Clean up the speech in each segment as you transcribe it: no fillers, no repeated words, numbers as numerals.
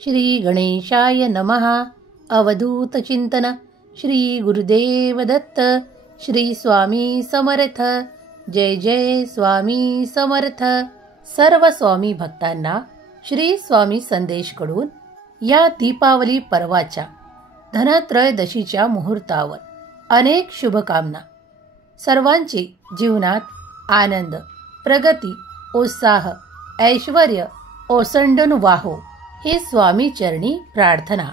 श्री गणेशाय नमः. अवधूत चिंतन. श्री गुरुदेव दत्त. श्री स्वामी समर्थ. जय जय स्वामी समर्थ. सर्व स्वामी भक्तांना श्री स्वामी संदेशकडून या दीपावली पर्वाच्या धनत्रयोदशीच्या मुहूर्तावर अनेक शुभकामना. सर्वांचे जीवनात आनंद, प्रगती, उत्साह, ऐश्वर्य ओसंडून वाहो हे स्वामी चरणी प्रार्थना.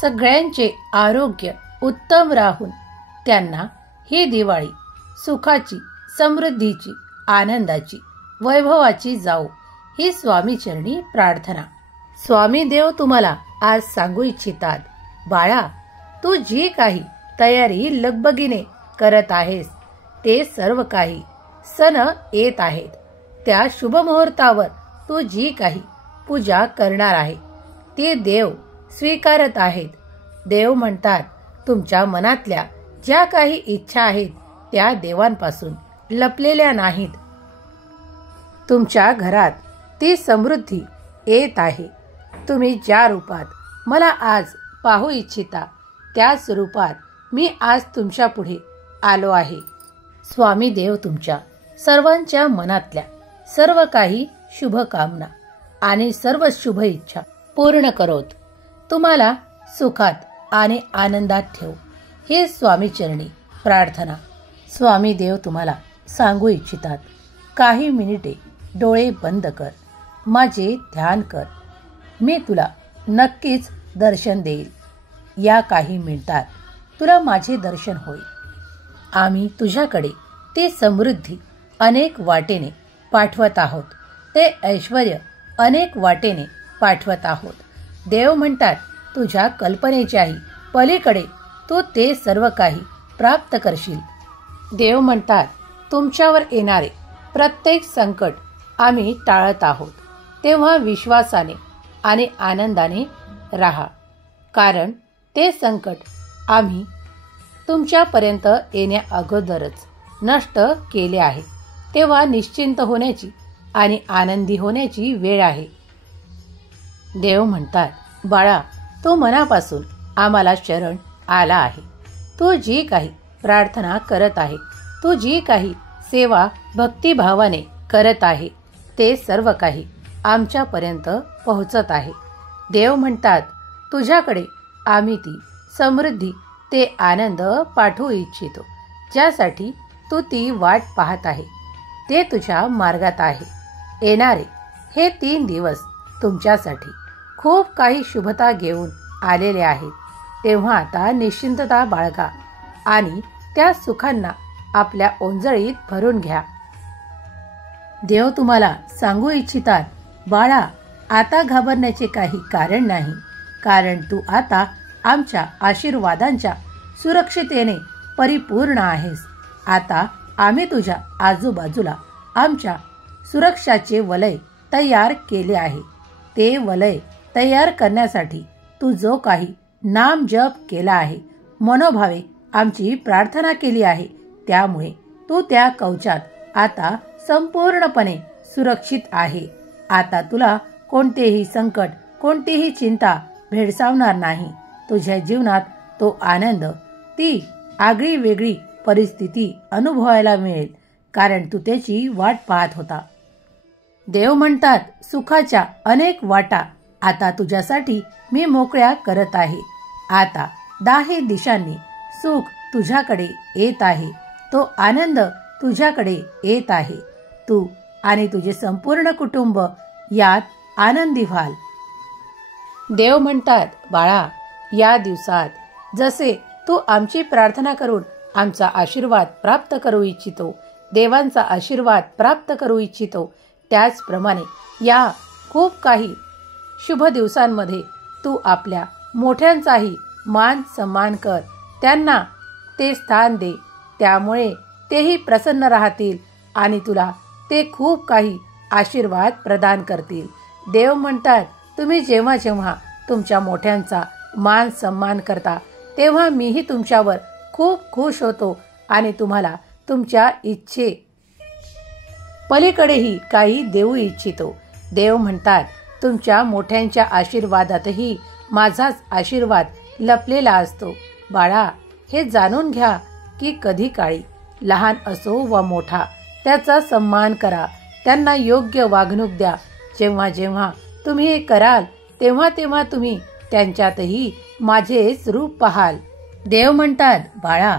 सगळ्यांचे आरोग्य उत्तम राहून त्यांना ही दिवाळी सुखाची, समृद्धीची, आनंदाची, वैभवाची जाओ ही स्वामी चरणी प्रार्थना. स्वामी देव तुम्हाला आज सांगू इच्छितात, बाळा, तू जी काही तयारी लगबगीने करत आहेस ते सर्व काही सण येत आहेत. त्या शुभ मुहूर्तावर तू जी काही पूजा करणार आहे ते देव स्वीकारत आहेत. देव म्हणतात, तुमच्या मनातल्या ज्या काही इच्छा आहेत त्या देवांपासून लपलेल्या नाहीत. तुमच्या घरात ती समृद्धी येत आहे. तुम्ही ज्या रूपात मला आज पाहू इच्छिता त्याच रूपात मी आज तुमच्या पुढे आलो आहे. स्वामी देव तुमच्या सर्वांच्या मनातल्या सर्व काही शुभकामना आणि सर्व शुभ इच्छा पूर्ण करोत. तुम्हाला सुखात आणि आनंदात ठेव हे स्वामी चरणी प्रार्थना. स्वामी देव तुम्हाला सांगू इच्छितात, काही मिनिटे डोळे बंद कर, माझे ध्यान कर. मी तुला नक्कीच दर्शन देईल. या काही मिनिटात तुला माझे दर्शन होईल. आम्ही तुझ्याकडे ते समृद्धी अनेक वाटेने पाठवत आहोत. ते ऐश्वर्य अनेक वाटेने पाठवत आहोत. देव म्हणतात, तुझ्या कल्पनेच्याही पलीकडे तू ते सर्व काही प्राप्त करशील. देव म्हणतात, तुमच्यावर येणारे प्रत्येक संकट आम्ही टाळत आहोत. तेव्हा विश्वासाने आणि आनंदाने राहा, कारण ते संकट आम्ही तुमच्यापर्यंत येण्या अगोदरच नष्ट केले आहे. तेव्हा निश्चिंत होण्याची आणि आनंदी होण्याची वेळ आहे. देव म्हणतात, बाळा, तू मनापासून आम्हाला शरण आला आहे. तू जी काही प्रार्थना करत आहे, तू जी काही सेवा भक्तिभावाने करत आहे ते सर्व काही आमच्यापर्यंत पोहोचत आहे. देव म्हणतात, तुझ्याकडे आम्ही ती समृद्धी, ते आनंद पाठवू इच्छितो ज्यासाठी तू ती वाट पाहत आहे. ते तुझ्या मार्गात आहे. येणारे हे 3 दिवस तुमच्यासाठी खूप काही शुभता घेऊन आलेले आहेत. तेव्हा आता निश्चिंतता बाळगा आणि त्या सुखांना आपल्या ओंजळीत भरून घ्या. देव तुम्हाला सांगू इच्छितात, बाळा, आता घाबरण्याचे काही कारण नाही, कारण तू आता आमच्या आशीर्वादांच्या सुरक्षितेने परिपूर्ण आहेस. आता आम्ही तुझ्या आजूबाजूला आमच्या सुरक्षाचे वलय तयार केले आहे. ते वलय तयार करण्यासाठी तू जो काही नाम जप केला आहे, मनोभावे आमची प्रार्थना केली आहे, त्यामुळे तू त्या कवचात आता संपूर्णपणे सुरक्षित आहे. आता तुला कोणतेही संकट, कोणतीही चिंता भेडसावणार नाही. तुझ्या जीवनात तो आनंद, ती आगळी वेगळी परिस्थिती अनुभवायला मिळेल, कारण तू त्याची वाट पाहत होता. देव म्हणतात, सुखाच्या अनेक वाटा आता तुझ्यासाठी मी मोकळ्या करत आहे. आता 10 दिशांनी सुख तुझ्याकडे येत आहे. तो आनंद तुझ्याकडे येत आहे. तू आणि तुझे संपूर्ण कुटुंब यात आनंदी व्हाल. देव म्हणतात, बाळा, या दिवसात जसे तू आमची प्रार्थना करून आमचा आशीर्वाद प्राप्त करू इच्छितो, देवांचा आशीर्वाद प्राप्त करू इच्छितो, त्याचप्रमाणे या खूप काही शुभ दिवसांमध्ये तू आपल्या मोठ्यांचाही मान सन्मान कर. त्यांना ते स्थान दे. त्यामुळे तेही प्रसन्न राहतील आणि तुला ते खूप काही आशीर्वाद प्रदान करतील. देव म्हणतात, तुम्ही जेव्हा जेव्हा तुमच्या मोठ्यांचा मान सन्मान करता तेव्हा मीही तुमच्यावर खूप खुश होतो आणि तुम्हाला तुमच्या इच्छे पलीकडेही काही देऊ इच्छितो. देव म्हणतात, तुमच्या मोठ्यांच्या आशीर्वादातही माझाच आशीर्वाद लपलेला असतो. बाळा, हे जाणून घ्या की कधी काळी लहान असो व मोठा त्याचा सन्मान करा, त्यांना योग्य वागणूक द्या. जेव्हा जेव्हा तुम्ही हे कराल तेव्हा तेव्हा तुम्ही त्यांच्यातही माझेच रूप पाहाल. देव म्हणतात, बाळा,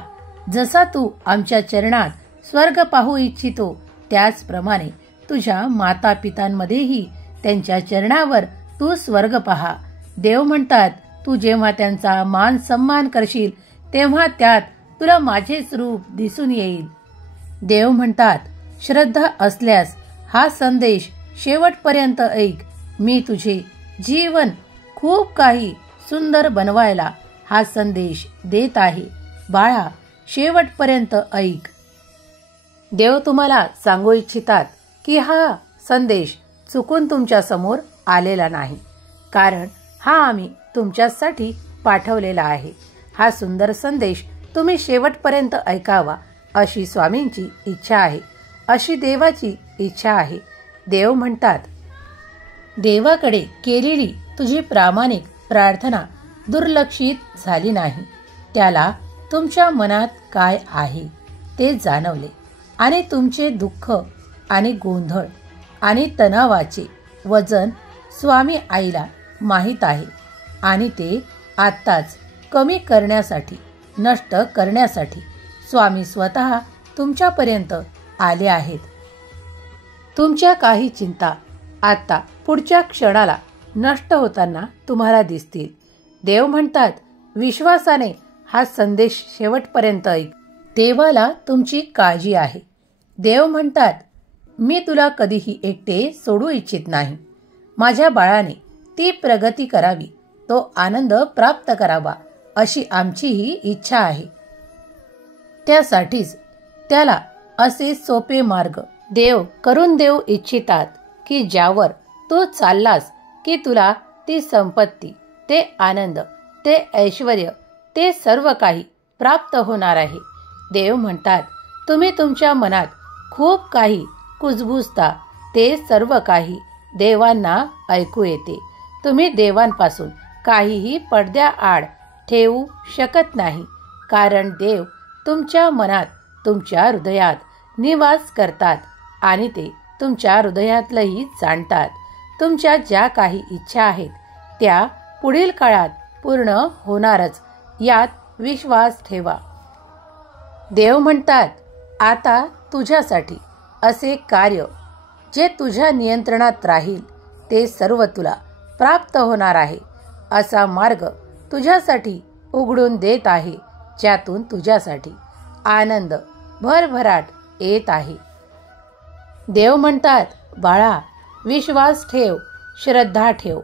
जसा तू आमच्या चरणात स्वर्ग पाहू इच्छितो त्याचप्रमाणे तुझ्या माता पितांमध्येही त्यांच्या चरणावर तू स्वर्ग पहा. देव म्हणतात, तू जेव्हा त्यांचा मान सन्मान करशील तेव्हा त्यात तुला माझेच रूप दिसून येईल. देव म्हणतात, श्रद्धा असल्यास हा संदेश शेवटपर्यंत ऐक. मी तुझे जीवन खूप काही सुंदर बनवायला हा संदेश देत आहे. बाळा, शेवटपर्यंत ऐक. देव तुम्हाला सांगू इच्छितात की हा संदेश चुकून तुमच्या समोर आलेला नाही, कारण हा आम्ही तुमच्यासाठी पाठवलेला आहे. हा सुंदर संदेश तुम्ही शेवटपर्यंत ऐकावा अशी स्वामींची इच्छा आहे, अशी देवाची इच्छा आहे. देव म्हणतात, देवाकडे केलेली तुझी प्रामाणिक प्रार्थना दुर्लक्षित झाली नाही. त्याला तुमच्या मनात काय आहे ते जाणवले आणि तुमचे दुःख आणि गोंधळ आणि तणावाचे वजन स्वामी आईला माहीत आहे आणि ते आत्ताच कमी करण्यासाठी, नष्ट करण्यासाठी स्वामी स्वतः तुमच्यापर्यंत आले आहेत. तुमच्या काही चिंता आता पुढच्या क्षणाला नष्ट होताना तुम्हाला दिसतील. देव म्हणतात, विश्वासाने हा संदेश शेवटपर्यंत ऐक. देवाला तुमची काळजी आहे. देव म्हणतात, मी तुला कधीही एकटे सोडू इच्छित नाही. माझ्या बाळाने ती प्रगती करावी, तो आनंद प्राप्त करावा अशी आमचीही इच्छा आहे. त्यासाठीच त्याला असे सोपे मार्ग देव करून देऊ इच्छितात की ज्यावर तू चाललास की तुला ती संपत्ती, ते आनंद, ते ऐश्वर्य, ते सर्व काही प्राप्त होणार आहे. देव म्हणतात, तुम्ही तुमच्या मनात खूप काही कुजबुजता, ते सर्व काही देवांना ऐकू येते. तुम्ही देवांपासून काहीही पडद्याआड ठेवू शकत नाही, कारण देव तुमच्या मनात, तुमच्या हृदयात निवास करतात आणि ते तुमच्या हृदयातलंही जाणतात. तुमच्या ज्या काही इच्छा आहेत त्या पुढील काळात पूर्ण होणारच, यात विश्वास ठेवा. देव म्हणतात, आता तुझ्यासाठी असे कार्य जे तुझ्या नियंत्रणात राहील ते सर्व तुला प्राप्त होणार आहे. असा मार्ग तुझ्यासाठी उघडून देत आहे, ज्यातून तुझ्यासाठी आनंद भरभराट येत आहे. देव म्हणतात, बाळा, विश्वास ठेव, श्रद्धा ठेव,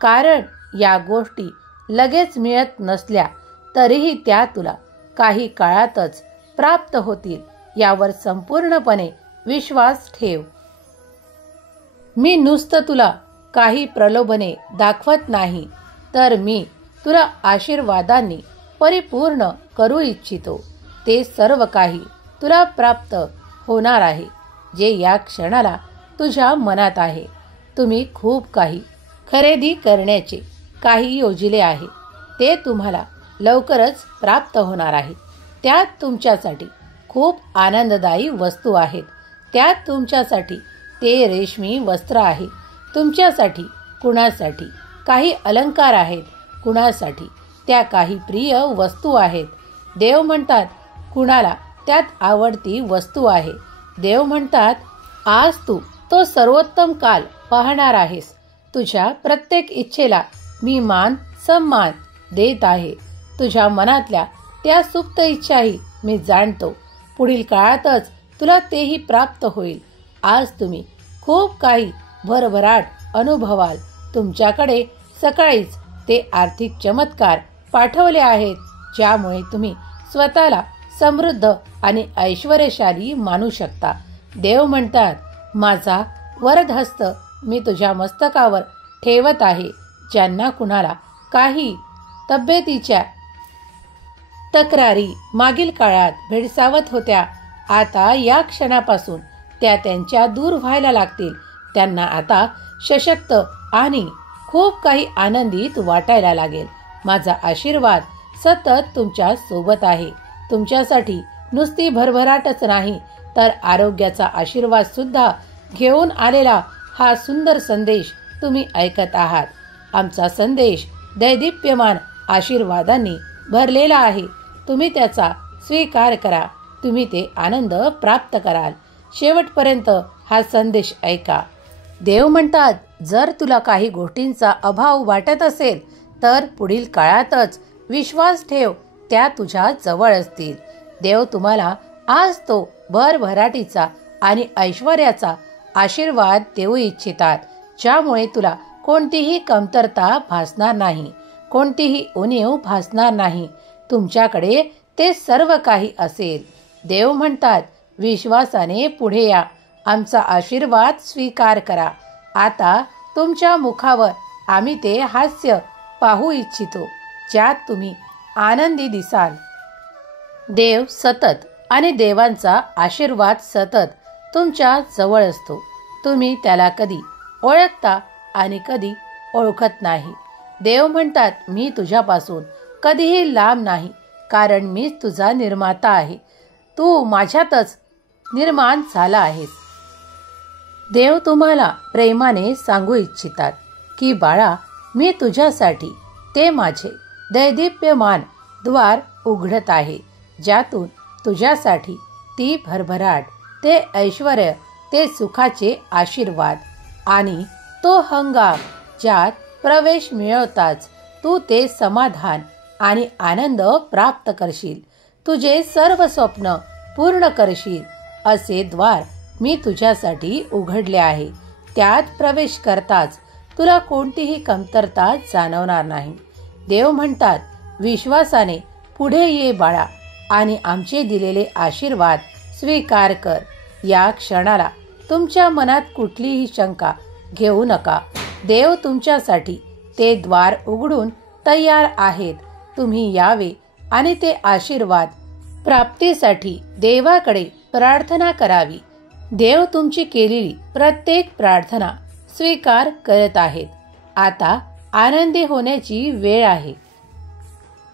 कारण या गोष्टी लगेच मिळत नसल्या तरीही त्या तुला काही काळातच प्राप्त होतील, यावर संपूर्णपणे विश्वास ठेव. मी नुसतं तुला काही प्रलोभने दाखवत नाही, तर मी तुला आशीर्वादांनी परिपूर्ण करू इच्छितो. ते सर्व काही तुला प्राप्त होणार आहे, जे या क्षणाला तुझ्या मनात आहे. तुम्ही खूप काही खरेदी करण्याचे काही योजिले आहे, ते तुम्हाला लवकरच प्राप्त होणार आहे. त्यात तुमच्यासाठी खूप आनंददायी वस्तू आहेत. त्यात तुमच्यासाठी ते रेशमी वस्त्र आहे, तुमच्यासाठी कुणासाठी काही अलंकार आहेत, कुणासाठी त्या काही प्रिय वस्तू आहेत. देव म्हणतात, कुणाला त्यात आवडती वस्तू आहे. देव म्हणतात, आज तू तो सर्वोत्तम काल पाहणार आहेस. तुझ्या प्रत्येक इच्छेला मी मान सन्मान देत आहे. तुझ्या मनातल्या त्या सुप्त इच्छाही मी जाणतो. पुढील काळातच तुला तेही प्राप्त होईल. आज तुम्ही खूप काही भरभराट अनुभवाल. तुमच्याकडे सकाळीच ते आर्थिक चमत्कार पाठवले आहेत, ज्यामुळे तुम्ही स्वतःला समृद्ध आणि ऐश्वर्यशाली मानू शकता. देव म्हणतात, माझा वरदहस्त मी तुझ्या मस्तकावर ठेवत आहे. ज्यांना कुणाला काही तब्येतीच्या तक्रारी मागील काळात भेडसावत होत्या, आता या क्षणापासून त्या त्यांच्या दूर व्हायला लागतील. त्यांना आता सशक्त आणि खूप काही आनंदित वाटायला लागेल. माझा आशीर्वाद सतत तुमच्या सोबत आहे. तुमच्यासाठी नुसती भरभराटच नाही तर आरोग्याचा आशीर्वाद सुद्धा घेऊन आलेला हा सुंदर संदेश तुम्ही ऐकत आहात. आमचा संदेश दैदिप्यमान आशीर्वादांनी भरलेला आहे. तुम्ही त्याचा स्वीकार करा. तुम्ही ते आनंद प्राप्त कराल. शेवटपर्यंत हा संदेश ऐका. देव म्हणतात, जर तुला काही गोष्टींचा अभाव वाटत असेल तर पुढील काळातच विश्वास ठेव, त्या तुझ्या जवळ असतील. देव तुम्हाला आज तो भरभराटीचा आणि ऐश्वर्याचा आशीर्वाद देऊ इच्छितात, ज्यामुळे तुला कोणतीही कमतरता भासणार नाही, कोणतीही उणीव भासणार नाही. तुमच्याकडे ते सर्व काही असेल. देव म्हणतात, विश्वासाने पुढे या. आमचा आशीर्वाद स्वीकार करा. आता तुमच्या मुखावर आम्ही ते हास्य पाहू इच्छितो, ज्यात तुम्ही आनंदी दिसाल. देव सतत आणि देवांचा आशीर्वाद सतत तुमच्या जवळ असतो. तुम्ही त्याला कधी ओळखता आणि कधी ओळखत नाही. देव म्हणतात, मी तुझ्यापासून कधीही लांब नाही, कारण मीच तुझा निर्माता आहे. तू माझ्यातच निर्माण झाला आहेस. देव तुम्हाला प्रेमाने सांगू इच्छितात की बाळा, मी तुझ्यासाठी ते माझे दैदिप्यमान द्वार उघडत आहे, ज्यातून तुझ्यासाठी ती भरभराट, ते ऐश्वर्य, ते सुखाचे आशीर्वाद आणि तो हंगाम ज्यात प्रवेश मिळवताच तू ते समाधान आणि आनंद प्राप्त करशील. तुझे सर्व स्वप्न पूर्ण करशील असे द्वार मी तुझ्यासाठी उघडले आहे. त्यात प्रवेश करताच तुला कोणतीही कमतरता जाणवणार नाही. देव म्हणतात, विश्वासाने पुढे ये बाळा आणि आमचे दिलेले आशीर्वाद स्वीकार कर. या क्षणाला तुमच्या मनात कुठलीही शंका घेऊ नका. देव तुमच्यासाठी ते द्वार उघडून तयार आहेत. तुम्ही यावे आणि ते आशीर्वाद प्राप्तीसाठी देवाकडे प्रार्थना करावी. देव तुमची केलेली प्रत्येक प्रार्थना स्वीकार करत आहेत. आता आनंदी होण्याची वेळ आहे.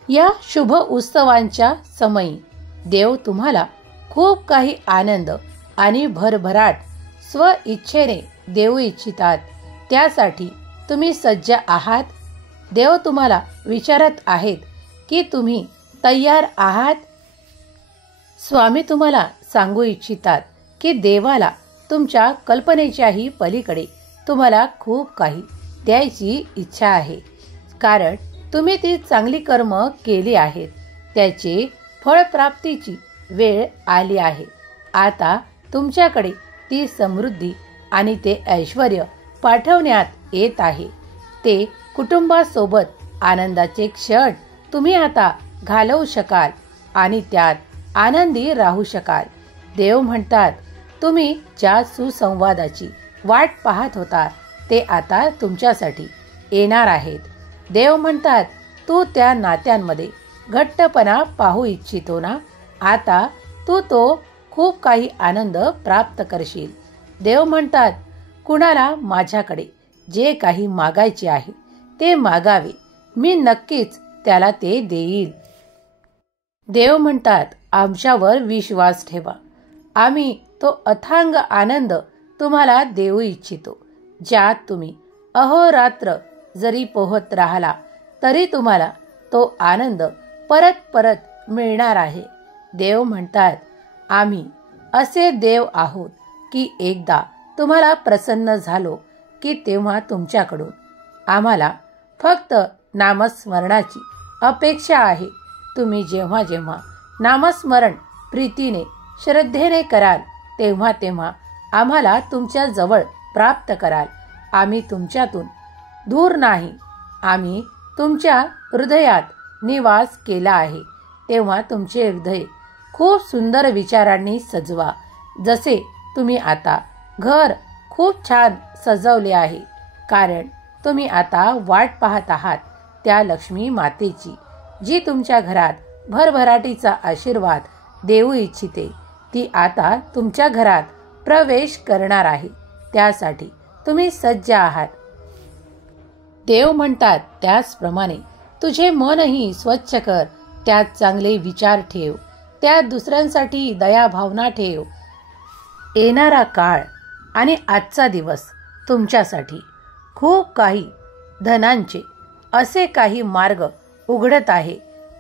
या शुभ उत्सवांच्या समयी देव तुम्हाला खूप काही आनंद आणि भरभराट स्व इच्छेने देऊ इच्छितात. त्यासाठी तुम्ही सज्ज आहात. देव तुम्हाला विचारत आहेत की तुम्ही तयार आहात. स्वामी तुम्हाला सांगू इच्छितात की देवाला तुमच्या कल्पनेच्याही पलीकडे तुम्हाला खूप काही द्यायची इच्छा आहे, कारण तुम्ही ती चांगली कर्म केली आहेत. त्याचे फळप्राप्तीची वेळ आली आहे. आता तुमच्याकडे ती समृद्धी आणि ते ऐश्वर्य पाठवण्यात येत आहे. ते कुटुंबासोबत आनंदाचे क्षण तुम्ही आता घालवू शकाल आणि त्यात आनंदी राहू शकाल. देव म्हणतात, तुम्ही ज्या सुसंवादाची वाट पाहत होता ते आता तुमच्यासाठी येणार आहेत. देव म्हणतात, तू त्या नात्यांमध्ये घट्टपणा पाहू इच्छितो ना? आता तू तो खूप काही आनंद प्राप्त करशील. देव म्हणतात, कुणाला माझ्याकडे जे काही मागायचे आहे ते मागावे, मी नक्कीच त्याला ते देईल. देव म्हणतात, आमच्यावर विश्वास ठेवा. आम्ही तो अथांग आनंद तुम्हाला देऊ इच्छितो, ज्यात तुम्ही अहोरात्र जरी पोहत राहिला तरी तुम्हाला तो आनंद परत परत मिळणार आहे. देव म्हणतात, आम्ही असे देव आहोत की एकदा तुम्हाला प्रसन्न झालो की तेव्हा तुमच्याकडून आम्हाला फक्त नामस्मरणाची अपेक्षा आहे. तुम्ही जेव्हा जेव्हा नामस्मरण प्रीतीने श्रद्धेने कराल तेव्हा तेव्हा आम्हाला तुमच्या जवळ प्राप्त कराल. आम्ही तुमच्यातून दूर नाही. आम्ही तुमच्या हृदयात निवास केला आहे. तेव्हा तुमचे हृदय खूप सुंदर विचारांनी सजवा. जसे तुम्ही आता घर खूप छान सजवले आहे, कारण तुम्ही आता वाट पाहत आहात त्या लक्ष्मी मातेची, जी तुमच्या घरात भरभराटीचा आशीर्वाद देऊ इच्छिते. ती आता तुमच्या घरात प्रवेश करणार आहे. त्यासाठी तुम्ही सज्ज आहात. देव म्हणतात त्याचप्रमाणे तुझे मनही स्वच्छ कर, त्यात चांगले विचार ठेव, त्यात दुसऱ्यांसाठी दया भावना ठेव. येणारा काळ आणि आजचा दिवस तुमच्यासाठी खूप काही धनांचे असे काही मार्ग उघडत आहे,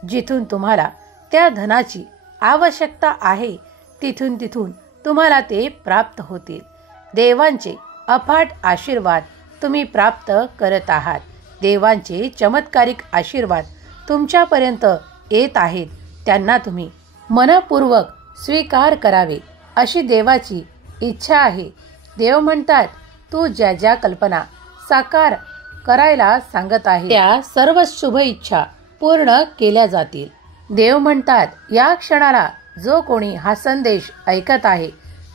जिथून तुम्हाला त्या धनाची आवश्यकता आहे तिथून तुम्हाला ते प्राप्त होतील. देवांचे अफाट आशीर्वाद तुम्ही प्राप्त करत आहात. देवांचे चमत्कारिक आशीर्वाद तुमच्यापर्यंत येत आहेत. त्यांना तुम्ही मनपूर्वक स्वीकार करावे अशी देवाची इच्छा आहे. देव म्हणतात तू ज्या ज्या कल्पना साकार करायला सांगत आहे त्या सर्व शुभ इच्छा पूर्ण केल्या जातील. देव म्हणतात या क्षणाला जो कोणी हा संदेश ऐकत आहे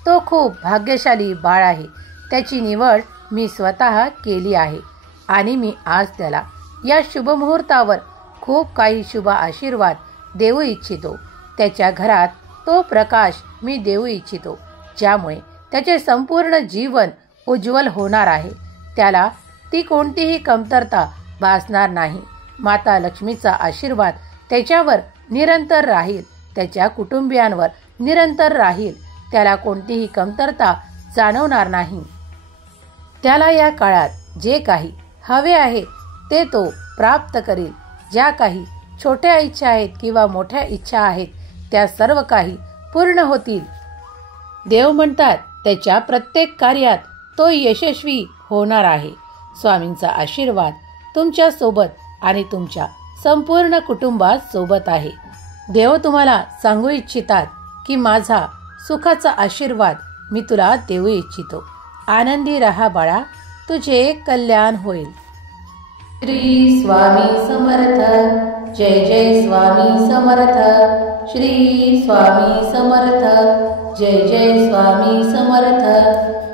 तो खूप भाग्यशाली बाळ आहे. त्याची निवड मी स्वतः केली आहे आणि मी आज त्याला या शुभ मुहूर्तावर खूप काही शुभ आशीर्वाद देऊ इच्छितो. त्याच्या घरात तो प्रकाश मी देऊ इच्छितो ज्यामुळे त्याचे संपूर्ण जीवन उज्ज्वल होणार आहे. त्याला ती कोणतीही कमतरता भासणार नाही. माता लक्ष्मीचा आशीर्वाद त्याच्यावर निरंतर राहील, त्याच्या कुटुंबियांवर निरंतर राहील. त्याला कोणतीही कमतरता जाणवणार नाही. त्याला या काळात जे काही हवे आहे ते तो प्राप्त करेल. ज्या काही छोट्या इच्छा आहेत किंवा मोठ्या इच्छा आहेत त्या सर्व काही पूर्ण होतील. देव म्हणतात त्याच्या प्रत्येक कार्यात तो यशस्वी होणार आहे. स्वामींचा आशीर्वाद तुमच्या सोबत आणि तुमच्या संपूर्ण कुटुंबात सोबत आहे. देव तुम्हाला सांगू इच्छितात की माझा सुखाचा आशीर्वाद मी तुला देऊ इच्छितो. आनंदी रहा बाळा, तुझे कल्याण होईल. श्री स्वामी समर्थ. जय जय स्वामी समर्थ. श्री स्वामी समर्थ. जय जय स्वामी समर्थ.